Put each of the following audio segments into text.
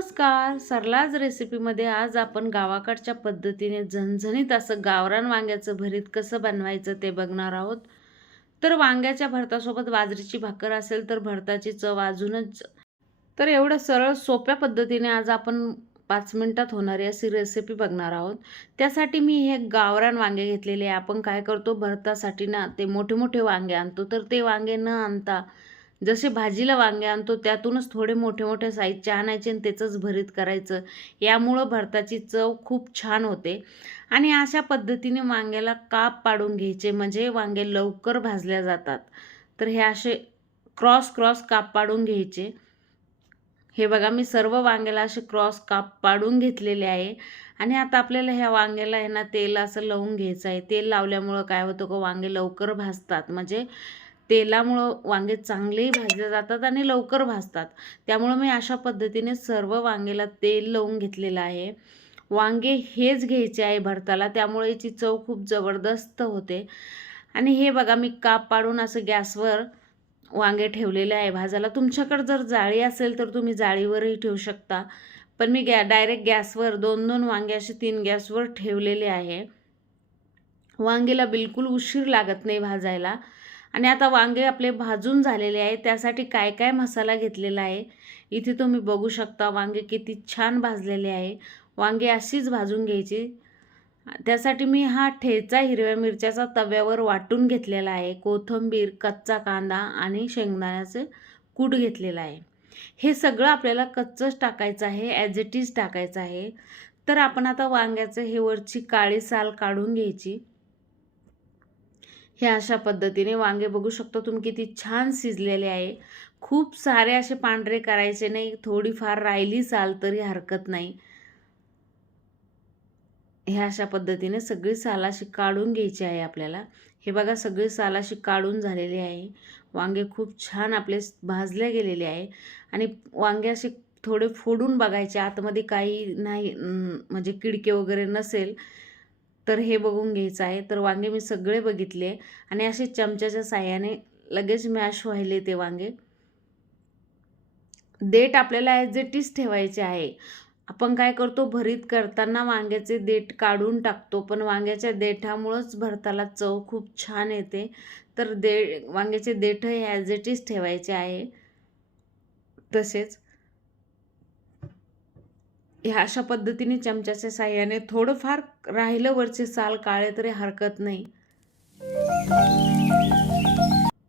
नमस्कार. सरलाज रेसिपीमध्ये आज आपण गावाकडच्या पद्धतीने झणझणीत असं गावरान वांग्याचं भरीत कसं बनवायचं ते बघणार आहोत. तर वांग्याच्या भरतासोबत बाजरीची भाकर असेल तर भरताची चव अजूनच तर एवढं सरळ सोप्या पद्धतीने आज आपण पाच मिनिटात होणारी अशी रेसिपी बघणार आहोत. त्यासाठी मी हे गावरान वांगे घेतलेले आहे. आपण काय करतो? भरतासाठी ना ते मोठे मोठे वांगे आणतो. तर ते वांगे न आणता जसे भाजीला वांगे आणतो त्यातूनच थोडे मोठे मोठे साईजचे आणायचे आणि त्याचंच भरीत करायचं. यामुळं भरताची चव खूप छान होते. आणि अशा पद्धतीने वांग्याला काप पाडून घ्यायचे म्हणजे वांगे लवकर भाजल्या जातात. तर हे असे क्रॉस क्रॉस काप पाडून घ्यायचे. हे बघा मी सर्व वांग्याला असे क्रॉस काप पाडून घेतलेले आहे. आणि आता आपल्याला ह्या वांग्याला आहे ना तेल असं लावून घ्यायचं आहे. तेल लावल्यामुळं काय होतं का वांगे लवकर भाजतात. म्हणजे तेलामुळं वांगे चांगलेही भाजले जातात आणि लवकर भाजतात. त्यामुळं मी अशा पद्धतीने सर्व वांगेला तेल लावून घेतलेलं आहे. वांगे हेच घ्यायचे आहे भरताला त्यामुळे याची चव खूप जबरदस्त होते. आणि हे बघा मी काप पाडून असं गॅसवर वांगे ठेवलेले आहे. भाजायला तुमच्याकडं जर जाळी असेल तर तुम्ही जाळीवरही ठेवू शकता. पण मी गॅ डायरेक्ट गॅसवर दोन दोन वांगे असे तीन गॅसवर ठेवलेले आहे. वांगेला बिलकुल उशीर लागत नाही भाजायला. आणि आता वांगे आपले भाजून झालेले आहे त्यासाठी काय काय मसाला घेतलेला आहे? इथे तुम्ही बघू शकता वांगे किती छान भाजलेले आहे. वांगे अशीच भाजून घ्यायची. त्यासाठी मी हा ठेचा हिरव्या मिरच्याचा तव्यावर वाटून घेतलेला आहे. कोथिंबीर कच्चा कांदा आणि शेंगदाण्याचे कूट घेतलेला आहे. हे सगळं आपल्याला कच्चंच टाकायचं आहे ॲज इट इज टाकायचं आहे. तर आपण आता वांग्याचं हे वरची काळी साल काढून घ्यायची. हे अशा पद्धतीने वांगे बघू शकता. तुम्ही किती छान शिजलेले आहे. खूप सारे असे पांढरे करायचे नाही. थोडीफार राहिली साल तरी हरकत नाही. ह्या अशा पद्धतीने सगळी साल अशी काढून घ्यायची आहे आपल्याला. हे बघा सगळी साल अशी काढून झालेली आहे. वांगे खूप छान आपले भाजले गेलेले आहे. आणि वांगे असे थोडे फोडून बघायचे. आतमध्ये काही नाही म्हणजे किडके वगैरे नसेल तर हे बघून घ्यायचं आहे. तर वांगे मी सगळे बघितले आणि असे चमच्याच्या साह्याने लगेच मॅश व्हायले ते वांगे. देठ आपल्याला ॲज इट इज ठेवायचे आहे. आपण काय करतो? भरीत करताना वांग्याचे देठ काढून टाकतो. पण वांग्याच्या देठामुळंच भरताला चव खूप छान येते. तर दे वांग्याचे देठ हे ॲज इट इज ठेवायचे आहे तसेच ह्या अशा पद्धतीने चमच्याच्या साह्याने थोडंफार राहिलं वरचे साल काळे तरी हरकत नाही.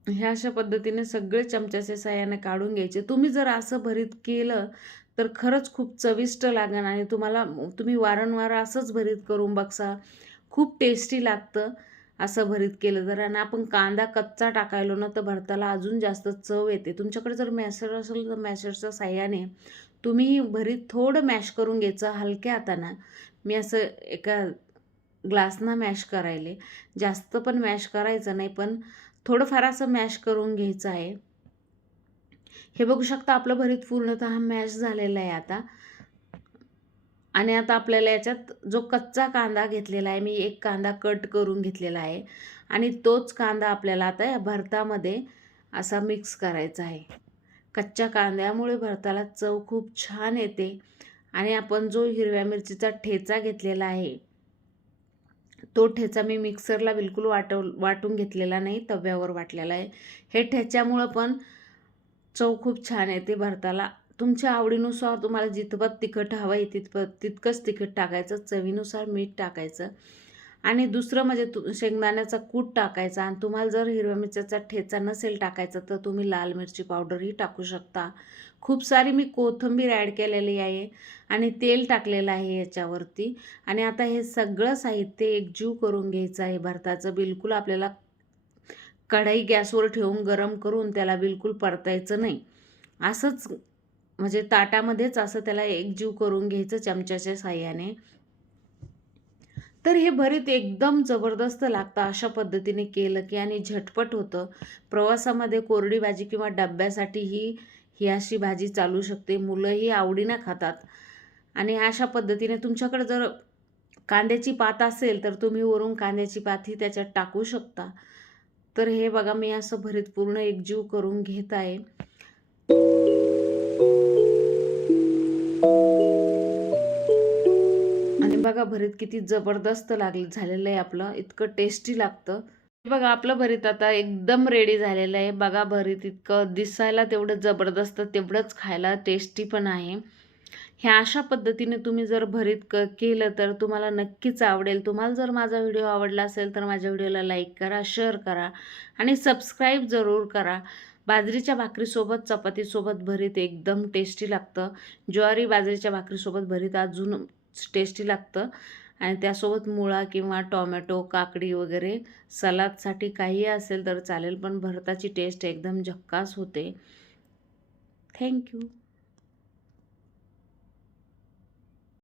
ह्या अशा पद्धतीने सगळे चमच्याच्या साह्याने काढून घ्यायचे. तुम्ही जर असं भरीत केलं तर खरंच खूप चविष्ट लागेल आणि तुम्हाला तुम्ही वारंवार असंच भरीत करून बघसा. खूप टेस्टी लागतं असं भरीत केलं तर. आणि आपण कांदा कच्चा टाकायलो ना तर भरताला अजून जास्त चव येते. तुमच्याकडे जर मॅशर असेल तर मॅशरच्या साह्याने तुम्ही भरीत थोडं मॅश करून घ्यायचं हलक्या हातानं. मी असं एका ग्लासनं मॅश करायले. जास्त पण मॅश करायचं नाही पण थोडंफार असं मॅश करून घ्यायचं आहे. हे बघू शकता आपलं भरीत पूर्णतः मॅश झालेलं आहे आता. आणि आता आपल्याला याच्यात जो कच्चा कांदा घेतलेला आहे मी एक कांदा कट करून घेतलेला आहे. आणि तोच कांदा आपल्याला आता या भरतामध्ये असा मिक्स करायचा आहे. कच्च्या कांद्यामुळे भरताला चव खूप छान येते. आणि आपण जो हिरव्या मिरचीचा ठेचा घेतलेला आहे तो ठेचा मी मिक्सरला बिलकुल वाटव वाटून घेतलेला नाही तव्यावर वाटलेला आहे. हे ठेच्यामुळं पण चव खूप छान येते भरताला. तुमच्या आवडीनुसार तुम्हाला जितपत तिखट हवं आहे तितपत तितकंच तिखट टाकायचं चवीनुसार मीठ टाकायचं. आणि दुसरं म्हणजे तु शेंगदाण्याचा कूट टाकायचा आणि तुम्हाला जर हिरव्या मिरच्याचा ठेचा नसेल टाकायचा तर तुम्ही लाल मिरची पावडरही टाकू शकता. खूप सारी मी कोथिंबीर ॲड केलेली आहे आणि तेल टाकलेलं आहे याच्यावरती. आणि आता हे सगळं साहित्य एकजीव करून घ्यायचं आहे भरताचं. बिलकुल आपल्याला कढई गॅसवर ठेवून गरम करून त्याला बिलकुल परतायचं नाही. असंच म्हणजे ताटामध्येच असं त्याला एकजीव करून घ्यायचं चमच्याच्या साह्याने. तर हे भरीत एकदम जबरदस्त लागतं अशा पद्धतीने केलं की आणि झटपट होतं. प्रवासामध्ये कोरडी भाजी किंवा डब्यासाठीही ही अशी भाजी चालू शकते. मुलंही आवडीनं खातात. आणि अशा पद्धतीने तुमच्याकडे जर कांद्याची पात असेल तर तुम्ही वरून कांद्याची पातही त्याच्यात टाकू शकता. तर हे बघा मी असं भरीत पूर्ण एकजीव करून घेत आहे. बघा भरीत किती जबरदस्त लागलं झालेलं आहे आपलं. इतकं टेस्टी लागतं. बघा आपलं भरीत आता एकदम रेडी झालेलं आहे. बघा भरीत इतकं दिसायला तेवढं जबरदस्त तेवढंच खायला टेस्टी पण आहे. ह्या अशा पद्धतीने तुम्ही जर भरीत क केलं तर तुम्हाला नक्कीच आवडेल. तुम्हाला जर माझा व्हिडिओ आवडला असेल तर माझ्या व्हिडिओला लाईक करा शेअर करा आणि सबस्क्राईब जरूर करा. बाजरीच्या भाकरीसोबत चपातीसोबत भरीत एकदम टेस्टी लागतं. ज्वारी बाजरीच्या भाकरीसोबत भरीत अजून टेस्टी लागतं. आणि त्यासोबत मुळा किंवा टॉमॅटो काकडी वगैरे सलादसाठी काही असेल तर चालेल पण भरताची टेस्ट एकदम झक्कास होते. थँक्यू